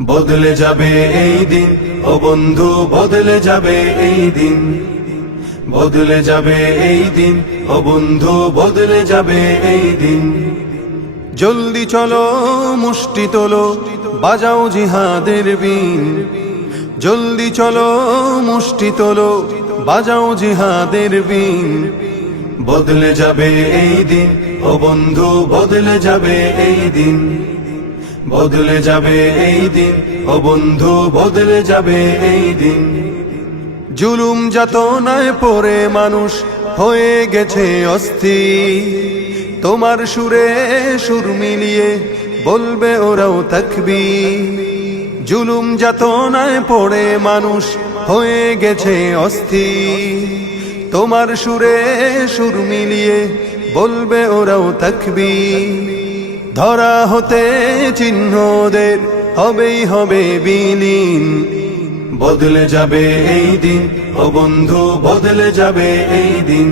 বদলে যাবে এই দিন, ও বন্ধু বদলে যাবে এই দিন, বদলে যাবে এই দিন, ও বন্ধু বদলে যাবে এই দিন। জলদি চলো মুষ্টি তোলো, বাজাও জিহাদের বিন। জলদি চলো মুষ্টি তোলো, বাজাও জিহাদের বিন। বদলে যাবে এই দিন, ও বন্ধু বদলে যাবে এই দিন, বদলে যাবে এই দিন, ও বন্ধু বদলে যাবে এই দিন। জুলুম যাতনায় পড়ে মানুষ হয়ে গেছে অস্থির, তোমার সুরে সুর মিলিয়ে বলবে ওরাও তাকবীর। জুলুম যাতনায় পড়ে মানুষ হয়ে গেছে অস্থির, তোমার সুরে সুর মিলিয়ে বলবে ওরাও তাকবীর। ধরা হতে চিহ্নদের হবেই হবে বিলীন। বদলে যাবে এই দিন, ও বন্ধু বদলে যাবে এই দিন,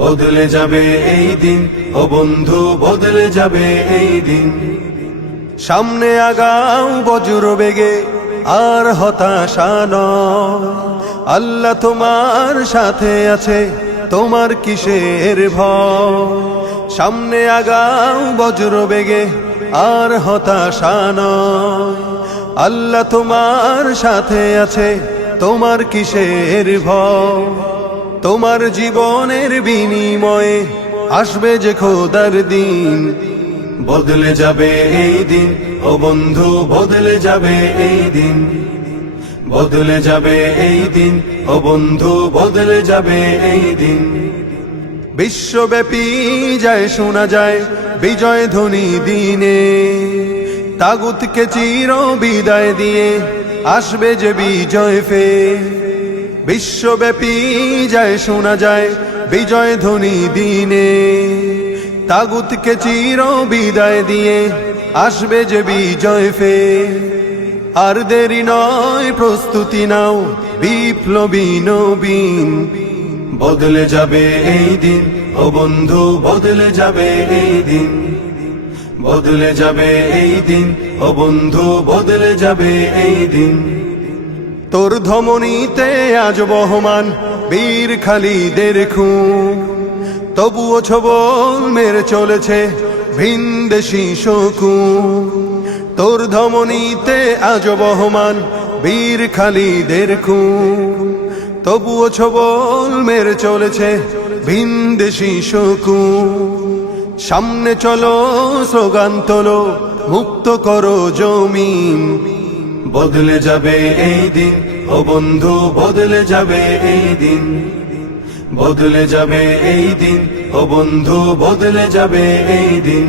বদলে যাবে এই দিন, ও বন্ধু বদলে যাবে এই দিন। সামনে আগাও বজ্র বেগে, আর হতাশা নয়। আল্লাহ তোমার সাথে আছে, তোমার কিসের ভয়। সামনে আগাও বজ্র বেগে, আর হতাশা নয়। আল্লাহ তোমার সাথে আছে, তোমার কিসের ভয়। তোমার জীবনের বিনিময়ে আসবে যে খোদার দিন। বদলে যাবে এই দিন, ও বন্ধু বদলে যাবে এই দিন, বদলে যাবে এই দিন, ও বন্ধু বদলে যাবে এই দিন। বিশ্বব্যাপী যায় শোনা যায় বিজয় ধ্বনি দিনে, তাগুতকে চির বিদায় দিয়ে আসবে যে বিজয় ফের। বিশ্বব্যাপী যায় শোনা যায় বিজয় ধ্বনি দিনে, তাগুতকে চির বিদায় দিয়ে আসবে যে বিজয় ফের। আর দেরি নয়, প্রস্তুতি নাও বিপ্লবী নবীন। বদলে যাবে এই দিন, ও বন্ধু বদলে যাবে এই দিন, বদলে যাবে এই দিন, ও বন্ধু বদলে যাবে এই দিন। তোর ধমনীতে আজ বহমান বীর খালিদের খুন, তবুও ছবল মেরে চলেছে ভিনদেশী শকুন। তোর ধমনীতে আজ বহমান বীর খালিদের খুন, তবুও ছবল মেরে চলেছে ভিনদেশী শকুন। সামনে চলো স্লোগান তোলো, মুক্ত করো জমিন। বদলে যাবে এই দিন, ও বন্ধু বদলে যাবে এই দিন, বদলে যাবে এই দিন, ও বন্ধু বদলে যাবে এই দিন।